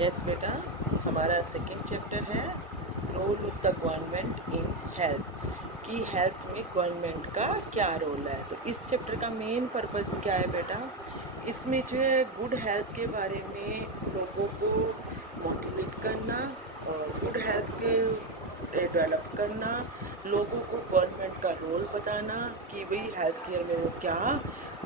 Yes बेटा, हमारा second chapter है role of the government in health कि हेल्थ में गवर्नमेंट का क्या रोल है। तो इस चैप्टर का मेन पर्पस क्या है बेटा, इसमें जो है गुड हेल्थ के बारे में लोगों को मोटिवेट करना और गुड हेल्थ के डेवलप करना, लोगों को गवर्नमेंट का रोल बताना कि भाई हेल्थ केयर में वो क्या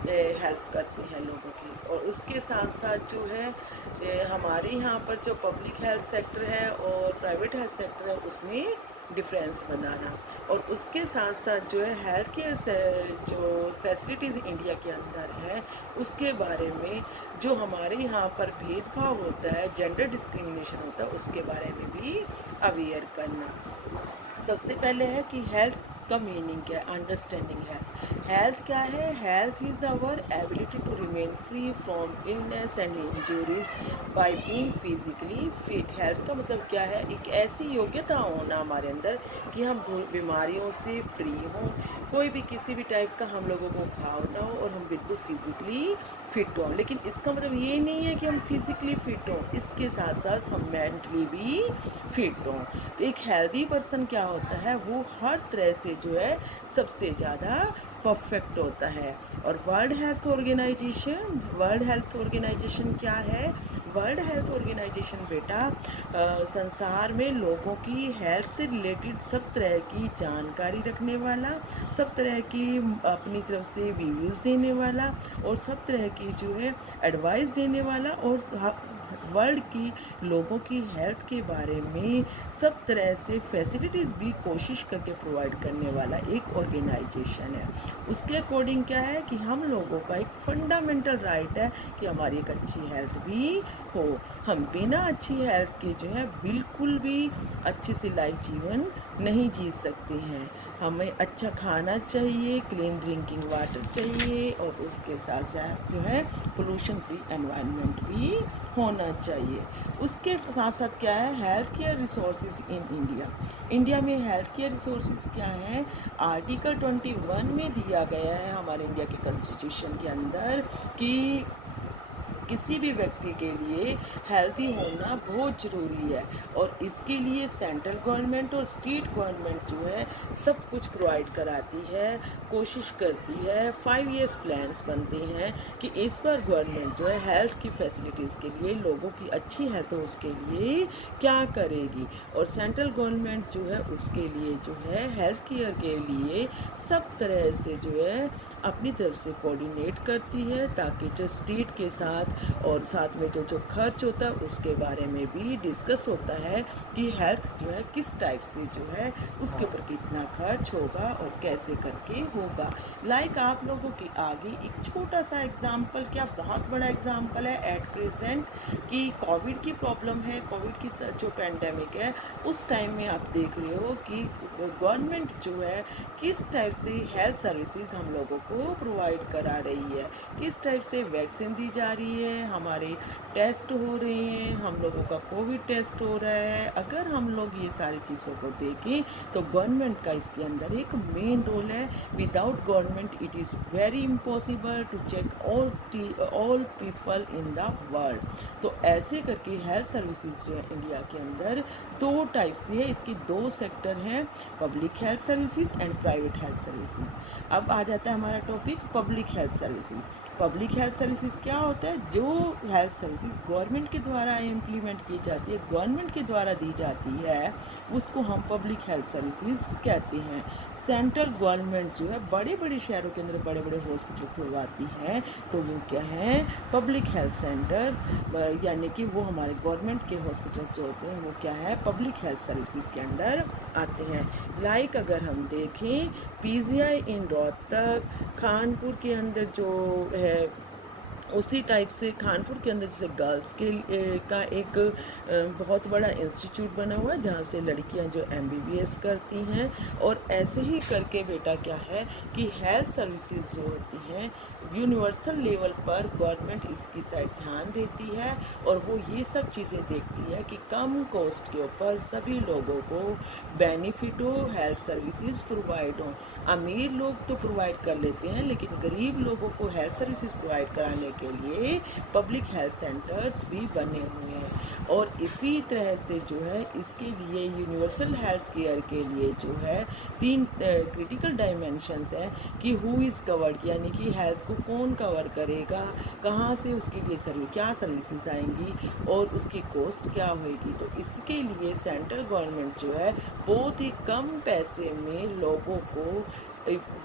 हेल्प करते हैं लोगों की। और उसके साथ साथ जो है हमारे यहाँ पर जो पब्लिक हेल्थ सेक्टर है और प्राइवेट हेल्थ सेक्टर है उसमें डिफरेंस बनाना, और उसके साथ साथ जो है हेल्थ केयर से जो फैसिलिटीज़ इंडिया के अंदर है उसके बारे में, जो हमारे यहाँ पर भेदभाव होता है, जेंडर डिस्क्रिमिनेशन होता है, उसके बारे में भी अवेयर करना। सबसे पहले है कि हेल्थ का मीनिंग क्या है, अंडरस्टैंडिंग हेल्थ। हेल्थ क्या है? Health is our ability to remain free from illness and injuries by being physically fit. Health का मतलब क्या है? एक ऐसी योग्यता होना हमारे अंदर कि हम बीमारियों से फ्री हों, कोई भी किसी भी टाइप का हम लोगों को घाव ना हो और हम बिल्कुल फिजिकली फिट हों। लेकिन इसका मतलब ये नहीं है कि हम फिजिकली फिट हों, इसके साथ साथ हम मेंटली भी फिट हों। तो एक हेल्दी पर्सन क्या होता है, वो हर तरह से जो है सबसे ज़्यादा परफेक्ट होता है। और वर्ल्ड हेल्थ ऑर्गेनाइजेशन क्या है? वर्ल्ड हेल्थ ऑर्गेनाइजेशन बेटा संसार में लोगों की हेल्थ से रिलेटेड सब तरह की जानकारी रखने वाला, सब तरह की अपनी तरफ से व्यूज़ देने वाला और सब तरह की जो है एडवाइस देने वाला, और वर्ल्ड की लोगों की हेल्थ के बारे में सब तरह से फैसिलिटीज़ भी कोशिश करके प्रोवाइड करने वाला एक ऑर्गेनाइजेशन है। उसके अकॉर्डिंग क्या है कि हम लोगों का एक फंडामेंटल राइट है कि हमारी एक अच्छी हेल्थ भी हो। हम बिना अच्छी हेल्थ के जो है बिल्कुल भी अच्छी सी लाइफ जीवन नहीं जी सकते हैं। हमें अच्छा खाना चाहिए, क्लीन ड्रिंकिंग वाटर चाहिए, और उसके साथ साथ जो है पोल्यूशन फ्री एनवायरनमेंट भी होना चाहिए। उसके साथ साथ क्या है, health care resources in India. India में हेल्थ केयर रिसोर्सेज क्या है? आर्टिकल 21 में दिया गया है हमारे इंडिया के कॉन्स्टिट्यूशन के अंदर कि किसी भी व्यक्ति के लिए हेल्दी होना बहुत ज़रूरी है, और इसके लिए सेंट्रल गवर्नमेंट और स्टेट गवर्नमेंट जो है सब कुछ प्रोवाइड कराती है, कोशिश करती है। 5 इयर्स प्लान्स बनते हैं कि इस बार गवर्नमेंट जो है हेल्थ की फैसिलिटीज़ के लिए, लोगों की अच्छी हेल्थ हो उसके लिए क्या करेगी। और सेंट्रल गवर्नमेंट जो है उसके लिए जो है हेल्थ केयर के लिए सब तरह से जो है अपनी तरफ से कोऑर्डिनेट करती है, ताकि जो स्टेट के साथ और साथ में जो खर्च होता है उसके बारे में भी डिस्कस होता है कि हेल्थ जो है किस टाइप से जो है उसके ऊपर कितना खर्च होगा और कैसे करके होगा। लाइक आप लोगों के आगे एक छोटा सा एग्जाम्पल, क्या बहुत बड़ा एग्जाम्पल है एट प्रेजेंट, कि कोविड की प्रॉब्लम है, कोविड की जो पैंडेमिक है उस टाइम में आप देख रहे हो कि गवर्नमेंट जो है किस टाइप से हेल्थ सर्विसेज हम लोगों को प्रोवाइड करा रही है, किस टाइप से वैक्सीन दी जा रही है, हमारे टेस्ट हो रहे हैं, हम लोगों का कोविड टेस्ट हो रहा है। अगर हम लोग ये सारी चीज़ों को देखें तो गवर्नमेंट का इसके अंदर एक मेन रोल है। Without government it is very impossible to check all people in the world. तो ऐसे करके हेल्थ सर्विसेज जो है इंडिया के अंदर दो टाइप से है, इसकी दो सेक्टर हैं, public health services and private health services. अब आ जाता है हमारा topic public health services. Public health services क्या होता है? जो हेल्थ सर्विसेज गवर्नमेंट के द्वारा इम्प्लीमेंट की जाती है, गवर्नमेंट के द्वारा दी जाती है, उसको हम पब्लिक हेल्थ सर्विसेज कहते हैं। सेंट्रल गवर्नमेंट जो है बड़े बड़े शहरों के अंदर बड़े बड़े हॉस्पिटल खुलवाती है, तो वो क्या है? पब्लिक हेल्थ सेंटर्स, यानी कि वो हमारे गवर्नमेंट के हॉस्पिटल्स जो होते हैं वो क्या है? पब्लिक हेल्थ सर्विसेज के अंडर आते हैं। लाइक अगर हम देखें पीजीआई इन रोहतक, कानपुर के अंदर जो है उसी टाइप से कानपुर के अंदर जैसे गर्ल्स के का एक बहुत बड़ा इंस्टीट्यूट बना हुआ है जहाँ से लड़कियाँ जो एमबीबीएस करती हैं। और ऐसे ही करके बेटा क्या है कि हेल्थ सर्विसेज जो होती हैं यूनिवर्सल लेवल पर गवर्नमेंट इसकी साइड ध्यान देती है, और वो ये सब चीज़ें देखती है कि कम कॉस्ट के ऊपर सभी लोगों को बेनिफिट हो, हेल्थ सर्विसेज प्रोवाइड हो। अमीर लोग तो प्रोवाइड कर लेते हैं, लेकिन गरीब लोगों को हेल्थ सर्विसेज प्रोवाइड कराने के लिए पब्लिक हेल्थ सेंटर्स भी बने हुए हैं। और इसी तरह से जो है इसके लिए यूनिवर्सल हेल्थ केयर के लिए जो है 3 क्रिटिकल डायमेंशंस हैं कि हु इज़ कवर्ड, यानी कि हेल्थ को कौन कवर करेगा, कहाँ से उसके लिए क्या सर्विसेज आएंगी और उसकी कॉस्ट क्या होएगी। तो इसके लिए सेंट्रल गवर्नमेंट जो है बहुत ही कम पैसे में लोगों को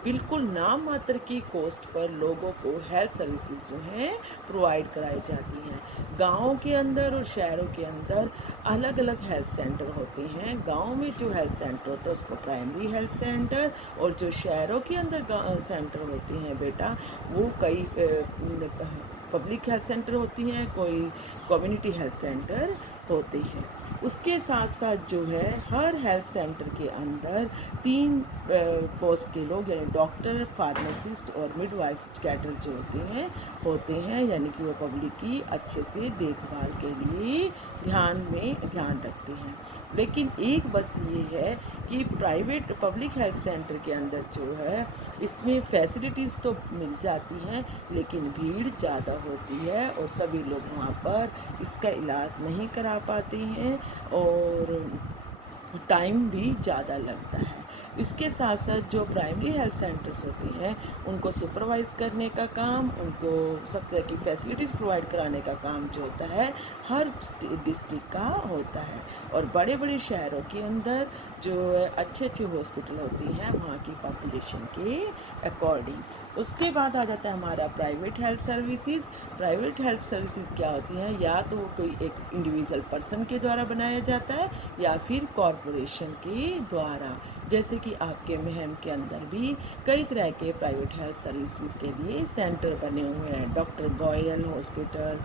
बिल्कुल नाम मात्र की कॉस्ट पर लोगों को हेल्थ सर्विसेज जो हैं प्रोवाइड कराई जाती हैं। गाँव के अंदर और शहरों के अंदर अलग अलग हेल्थ सेंटर होते हैं। गाँव में जो हेल्थ सेंटर होता है उसको प्राइमरी हेल्थ सेंटर, और जो शहरों के अंदर सेंटर होते हैं बेटा वो कई पब्लिक हेल्थ सेंटर होती हैं, कोई कम्युनिटी हेल्थ सेंटर होते हैं। उसके साथ साथ जो है हर हेल्थ सेंटर के अंदर 3 पोस्ट के लोग यानी डॉक्टर, फार्मासिस्ट और मिडवाइफ कैटर जो होते हैं, यानी कि वो पब्लिक की अच्छे से देखभाल के लिए ध्यान रखते हैं। लेकिन एक बस ये है कि प्राइवेट पब्लिक हेल्थ सेंटर के अंदर जो है इसमें फैसिलिटीज़ तो मिल जाती हैं लेकिन भीड़ ज़्यादा होती है और सभी लोग वहाँ पर इसका इलाज नहीं करा पाते हैं और टाइम भी ज़्यादा लगता है। इसके साथ साथ जो प्राइमरी हेल्थ सेंटर्स होते हैं उनको सुपरवाइज़ करने का काम, उनको सब तरह की फैसिलिटीज़ प्रोवाइड कराने का काम जो होता है हर डिस्ट्रिक्ट का होता है। और बड़े बड़े शहरों के अंदर जो अच्छे हॉस्पिटल होती हैं वहाँ की पॉपुलेशन के अकॉर्डिंग। उसके बाद आ जाता है हमारा private health services. Private health services क्या होती हैं, या तो कोई एक इंडिविजुअल पर्सन के द्वारा बनाया जाता है या फिर कॉरपोरेशन के द्वारा। जैसे कि आपके महम के अंदर भी कई तरह के प्राइवेट हेल्थ सर्विसेज के लिए सेंटर बने हुए हैं। डॉक्टर गोयल हॉस्पिटल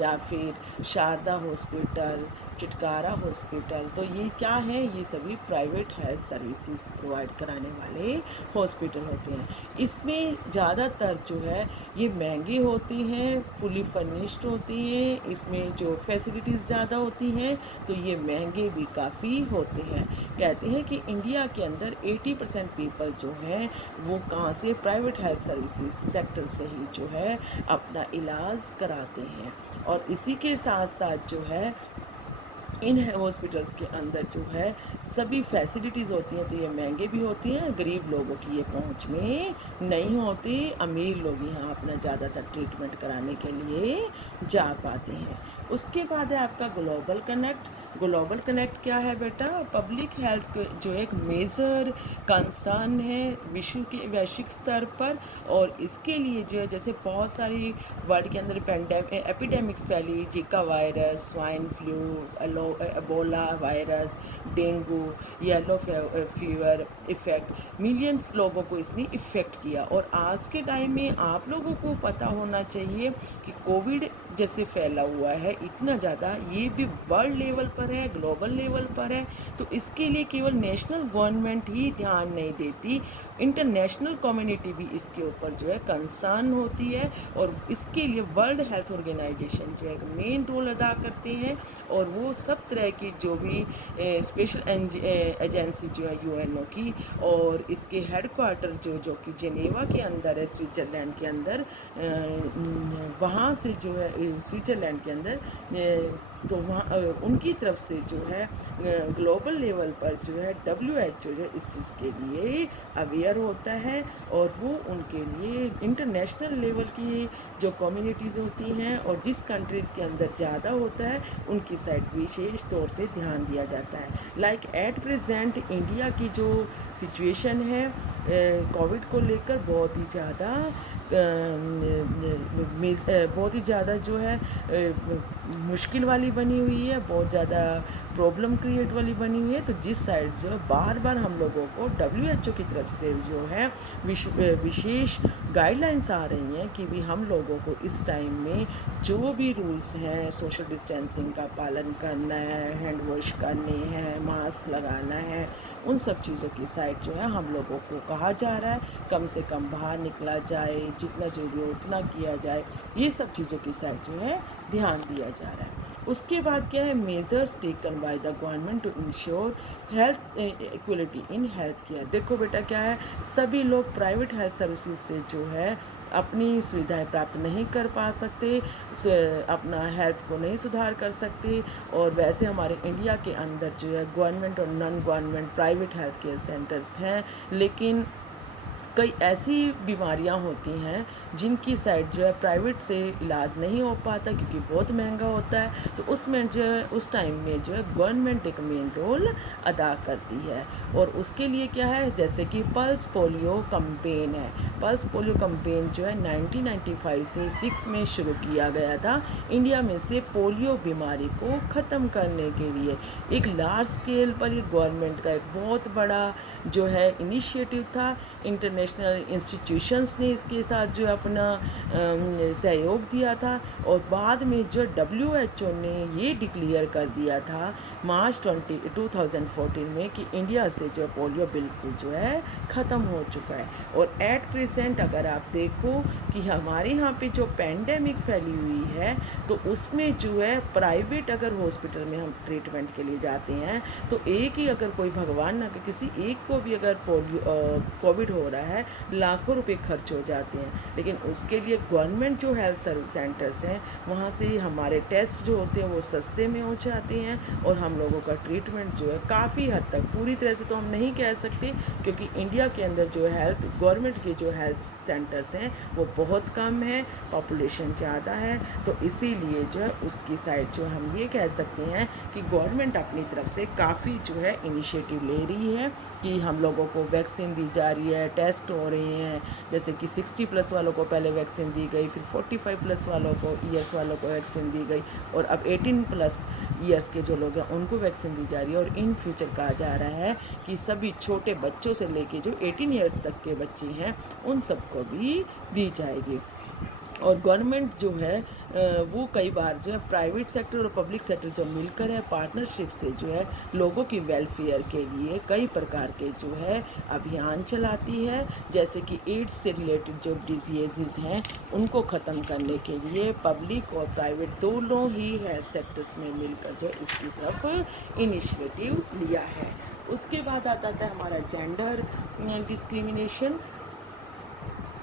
या फिर शारदा हॉस्पिटल, चिटकारा हॉस्पिटल। तो ये क्या है, ये सभी प्राइवेट हेल्थ सर्विसेज प्रोवाइड कराने वाले हॉस्पिटल होते हैं। इसमें ज़्यादातर जो है ये महंगे होते हैं, फुली फर्निश्ड होती हैं, इसमें जो फैसिलिटीज़ ज़्यादा होती हैं तो ये महंगे भी काफ़ी होते हैं। कहते हैं कि इंडिया के अंदर 80% पीपल जो हैं वो कहाँ से, प्राइवेट हेल्थ सर्विसेज सेक्टर से ही जो है अपना इलाज कराते हैं। और इसी के साथ साथ जो है इन हॉस्पिटल्स के अंदर जो है सभी फैसिलिटीज़ होती हैं तो ये महंगे भी होती हैं, गरीब लोगों की ये पहुंच में नहीं होती, अमीर लोग यहाँ अपना ज़्यादातर ट्रीटमेंट कराने के लिए जा पाते हैं। उसके बाद है आपका ग्लोबल कनेक्ट। ग्लोबल कनेक्ट क्या है बेटा, पब्लिक हेल्थ जो एक मेजर कंसर्न है वैश्विक स्तर पर। और इसके लिए जो है जैसे बहुत सारी वर्ल्ड के अंदर एपिडेमिक्स फैली, Zika virus, swine flu, Ebola virus, dengue, yellow fever effect, millions लोगों को इसने इफ़ेक्ट किया। और आज के टाइम में आप लोगों को पता होना चाहिए कि कोविड जैसे फैला हुआ है इतना ज़्यादा, ये भी वर्ल्ड लेवल पर है, ग्लोबल लेवल पर है। तो इसके लिए केवल नेशनल गवर्नमेंट ही ध्यान नहीं देती, इंटरनेशनल कम्युनिटी भी इसके ऊपर जो है कंसर्न होती है। और इसके लिए वर्ल्ड हेल्थ ऑर्गेनाइजेशन जो है मेन रोल अदा करते हैं। और वो सब तरह की जो भी स्पेशल एजेंसी जो है यूएनओ की, और इसके हेडक्वार्टर जो कि जेनेवा के अंदर है, स्विट्ज़रलैंड के अंदर, वहाँ से जो है स्विट्ज़रलैंड के अंदर, तो वहाँ उनकी तरफ से जो है ग्लोबल लेवल पर जो है WHO जो इस चीज़ के लिए अवेयर होता है। और वो उनके लिए इंटरनेशनल लेवल की जो कम्युनिटीज़ होती हैं और जिस कंट्रीज़ के अंदर ज़्यादा होता है उनकी साइड विशेष तौर से ध्यान दिया जाता है। लाइक एट प्रेजेंट इंडिया की जो सिचुएशन है कोविड को लेकर बहुत ही ज़्यादा जो है मुश्किल वाली बनी हुई है, बहुत ज़्यादा प्रॉब्लम क्रिएट वाली बनी हुई है। तो जिस साइड जो है बार बार हम लोगों को WHO की तरफ से जो है विशेष गाइडलाइंस आ रही हैं कि भी हम लोगों को इस टाइम में जो भी रूल्स हैं, सोशल डिस्टेंसिंग का पालन करना है, हैंड वॉश करने हैं, मास्क लगाना है, उन सब चीज़ों की साइड जो है हम लोगों को कहा जा रहा है कम से कम बाहर निकला जाए, जितना जरूरी हो उतना किया जाए, ये सब चीज़ों की साइड जो है ध्यान दिया जा रहा है। उसके बाद क्या है, measures taken by the government to ensure health equality in health care. देखो बेटा क्या है, सभी लोग प्राइवेट हेल्थ सर्विसेज से जो है अपनी सुविधाएं प्राप्त नहीं कर पा सकते, अपना हेल्थ को नहीं सुधार कर सकते। और वैसे हमारे इंडिया के अंदर जो है गवर्नमेंट और non government private health care centres हैं, लेकिन कई ऐसी बीमारियां होती हैं जिनकी साइड जो है प्राइवेट से इलाज नहीं हो पाता क्योंकि बहुत महंगा होता है, तो उसमें जो है उस टाइम में जो है गवर्नमेंट एक मेन रोल अदा करती है। और उसके लिए क्या है, जैसे कि पल्स पोलियो कैंपेन है। पल्स पोलियो कैंपेन जो है 1995 से 6 में शुरू किया गया था इंडिया में से पोलियो बीमारी को ख़त्म करने के लिए। एक लार्ज स्केल पर ये गवर्नमेंट का एक बहुत बड़ा जो है इनिशिएटिव था। इंटरनेशनल इंस्टीट्यूशंस ने इसके साथ जो अपना सहयोग दिया था। और बाद में जो WHO ने ये डिक्लेयर कर दिया था मार्च 2014 में कि इंडिया से जो पोलियो बिल्कुल जो है ख़त्म हो चुका है। और एट प्रेजेंट अगर आप देखो कि हमारे यहाँ पे जो पेंडेमिक फैली हुई है, तो उसमें जो है प्राइवेट अगर हॉस्पिटल में हम ट्रीटमेंट के लिए जाते हैं तो एक ही अगर कोई भगवान ना किसी एक को भी अगर कोविड हो रहा है, लाखों रुपए खर्च हो जाते हैं। लेकिन उसके लिए गवर्नमेंट जो हेल्थ सर्विस सेंटर्स हैं वहाँ से हमारे टेस्ट जो होते हैं वो सस्ते में हो जाते हैं और हम लोगों का ट्रीटमेंट जो है काफ़ी हद तक, पूरी तरह से तो हम नहीं कह सकते क्योंकि इंडिया के अंदर जो हेल्थ गवर्नमेंट के जो हेल्थ सेंटर्स हैं वो बहुत कम है, पॉपुलेशन ज़्यादा है। तो इसीलिए जो है उसकी साइड जो हम ये कह सकते हैं कि गवर्नमेंट अपनी तरफ से काफ़ी जो है इनिशिएटिव ले रही है कि हम लोगों को वैक्सीन दी जा रही है, टेस्ट हो रहे हैं। जैसे कि 60+ वालों को पहले वैक्सीन दी गई, फिर 45+ वालों को ईयर्स वालों को वैक्सीन दी गई, और अब 18+ ईयर्स के जो लोग हैं उनको वैक्सीन दी जा रही है। और इन फ्यूचर कहा जा रहा है कि सभी छोटे बच्चों से लेके जो 18 ईयर्स तक के बच्चे हैं उन सबको भी दी जाएगी। और गवर्नमेंट जो है वो कई बार जो है प्राइवेट सेक्टर और पब्लिक सेक्टर जो मिलकर है पार्टनरशिप से जो है लोगों की वेलफेयर के लिए कई प्रकार के जो है अभियान चलाती है। जैसे कि एड्स से रिलेटेड जो डिजीज़ हैं उनको ख़त्म करने के लिए पब्लिक और प्राइवेट दोनों ही हेल्थ सेक्टर्स ने मिलकर जो इसकी तरफ इनिशिएटिव लिया है। उसके बाद आता था हमारा जेंडर डिस्क्रिमिनेशन।